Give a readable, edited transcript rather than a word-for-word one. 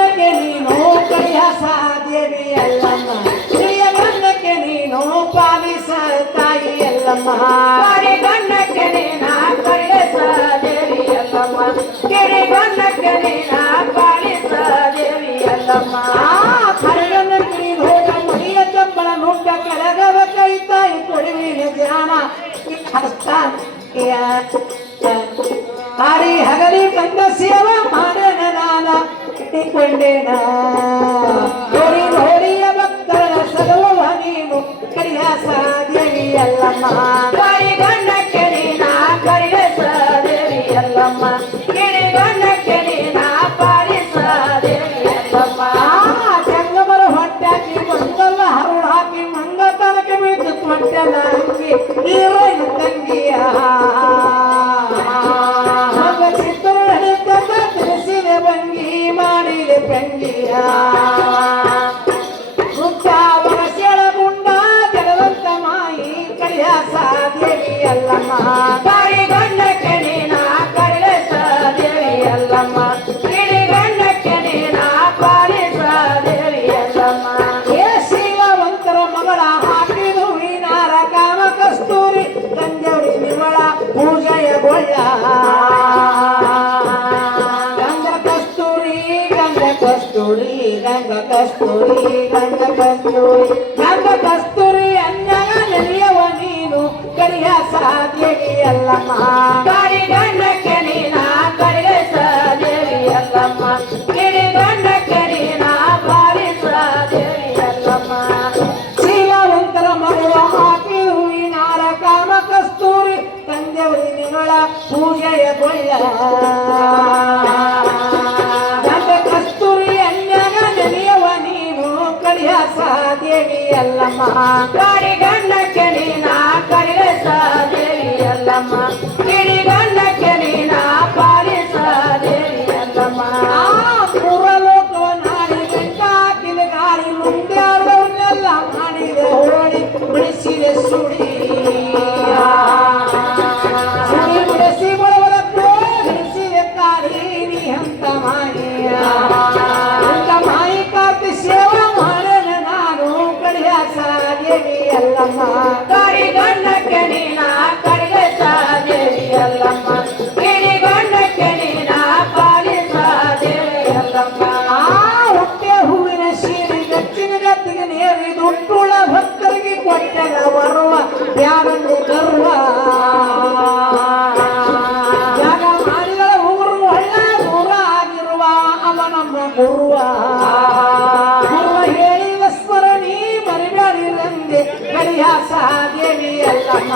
ಗಂಡಕ್ಕೆ ನೀನು ಕೈಲಾಸ ದೇವಿ ಎಲ್ಲಮ್ಮ ಹಿರಿಯ ಗಂಡಕ್ಕೆ ನೀನು ಪಾಲಿಸ ತಾಯಿ ಎಲ್ಲಮ್ಮ ಕರಿ ಗಂಡಕ್ಕೆ ನೀನ ಕೈಲಾಸ ದೇವಿ ಎಲ್ಲಮ್ಮ ಕಿರಿ ಗಂಡಕ್ಕೆ ನೀನ ಪಾಲಿಸ ದೇವಿ ಎಲ್ಲಮ್ಮ ಕರಗನ್ನಕ್ಕೆ ನೀನು ಹೋಗ ಮಡಿಯ ಚಂಬಳ ನುಡ್ಡ ಕೆಳಗವ ಕೈ ತಾಯಿ ಕೊಡುವಿನ ಧ್ಯಾನ ಹಸ್ತ ಹಾರಿ ಹಗಲಿ ಕಂದ ಸೇವಾ ಮಾಡೇನ ನಾನ ಇಟ್ಟುಕೊಂಡೇನ ನೋಡಿ ನೋಡಿಯ ಭಕ್ತರ ಸಲುವ ನೀನು ಕೈಲಾಸ ದೇವಿ ಎಲ್ಲಮ್ಮ ಕರಿ ಗಂಡಕ್ಕೆ ನೀನ ಕೈಲಾಸ ದೇವಿ ಎಲ್ಲಮ್ಮ ಕಿರಿ ಗಂಡಕ್ಕೆ ನೀನ ಪಾಲಿಸ ದೇವಿ ಎಲ್ಲಮ್ಮ ಜಂಗಮರ ಹೊಟ್ಟಾಕಿ ಮಂಗಲ್ಲ ಹರಳು ಹಾಕಿ ಮಂಗ ತನಕ ಬಿದ್ದು ಕೊಟ್ಟೆನ ಅಂಗಿ ನೀರೇನು ತಂಗಿಯ ಮಗ ಚಿತ್ತರು ಹಿಡಿದ ತಿಳಿಸಿದೆ ಭಂಗಿ ಮಾಡಿದೆ ಪೆಂಗಿಯ ವೃತ್ತಾವರ ಸೆಳಗುಂಡ ಜಗವಂತ ಮಾಯಿ ಕೈಲಾಸ ದೇವಿ ಎಲ್ಲಮ್ಮ ಕರಿ ಗಂಡಕ್ಕೆ ನೀನ ಕೈಲಾಸ ದೇವಿ ಎಲ್ಲಮ್ಮ ಕಿರಿ ಗಂಡಕ್ಕೆ ನೀನ ಪಾಲಿಸ ದೇವಿ ಎಲ್ಲಮ್ಮ ಏ ಶ್ರೀಲವಂತರ ಮಗಳ ಹಾಕಿದು ಹೂವಿನಾರ ಕಾಮ ಕಸ್ತೂರಿ ತಂಜವಳಿ ನಿಮಳ ಪೂಜೆಯ ಗೊಳ್ಳ ಗಂಗ ಕಸ್ತೂರಿ ಗಂಗ ಕಸ್ತೂರಿ ಗಂಗ ಕಸ್ತೂರಿ ಗಂಗ ಕಸ್ತೂರಿ ಗಂಗ ಕಸ್ತೂರಿ ಅಣ್ಣಗ ನೆನೆಯವ ನೀನು ಕೈಲಾಸ ದೇವಿ ಎಲ್ಲಮ್ಮ ಕರಿ ಗಂಡಕ್ಕೆ ನೀನ ಕೈಲಾಸ ದೇವಿ ಎಲ್ಲಮ್ಮ ಕಿರಿ ಗಂಡಕ್ಕೆ ನೀನ ಪಾಲಿಸ ದೇವಿ ಎಲ್ಲಮ್ಮ ಶ್ರೀಲವಂತರ ಮಗಳು ಹಾಕಿ ಹೂವಿನಾರ ಕಾಮ ಕಸ್ತೂರಿ ತಂದೆವರಿ ನಿಗಳ ಪೂಜೆಯ ಗೊಳ್ಳ ಗಂಗ ಕಸ್ತೂರಿ ಅನ್ಯಾಗ ನೆನೆಯವ ನೀನು ಕೈಲಾಸ ದೇವಿ ಎಲ್ಲಮ್ಮ ಕರಿ ಗಂಡಕ್ಕೆ ನೀನ ಕೈಲಾಸ ದೇವಿ ಎಲ್ಲಮ್ಮ ಕಿರಿ ಗಂಡಕ್ಕೆ ನೀನ ಪಾಲಿಸ ದೇವಿ ಎಲ್ಲಮ್ಮ ಪೂರ್ವ ಲೋಕವ ನಾಡಿ ಗಂಟ ಹಾಕಿದ ಗಾಳಿ ಮುಂದೆ ಆದವನ್ನೆಲ್ಲ ಮಾಡಿದೆ ಹೋಳಿ ಬಿಡಿಸಿದೆ ಸುಡಿ ಸುಡಿ ಬಿಡಿಸಿ ಬಡವರನ್ನು ಬಿಡಿಸಿದೆ ಕಾಳಿ ನೀ ಅಂತ ಮಾಯಿ ಕಾರ್ತಿ ಸೇವಾ ಮಾಡೇನ ನಾನು ಕೈಲಾಸ ದೇವಿ ಎಲ್ಲಮ್ಮ ಕರಿ ಗಂಡಕ್ಕೆ ನೀನ ಕೈಲಾಸ ದೇವಿ ಎಲ್ಲಮ್ಮ ಕಿರಿ ಗಂಡಕ್ಕೆ ನೀನ ಪಾಲಿಸ ದೇವಿ ಎಲ್ಲಮ್ಮ ಹೊಟ್ಟೆ ಹೂವಿನ ಸೀರೆ ಗಚ್ಚಿನ ಗತ್ತಿಗೆ ನೇರಿ ದುಡ್ಡುಳ ಭಕ್ತರಿಗೆ ಕೊಟ್ಟೆನ ಬರುವ ಯಾರನ್ನು ಗರ್ವ ಜಾಗ ಮಾಡಿಗಳ ಊರು ಒಳ್ಳ ದೂರ ಆಗಿರುವ ಅವ ನಮ್ಮ ಗುರುವ ಗುರುವ ಹೇಳಿದ ಸ್ಮರಣಿ ಮರಿಬೇಡಿರಂದೆ ಕೈಲಾಸ ದೇವಿ ಎಲ್ಲಮ್ಮ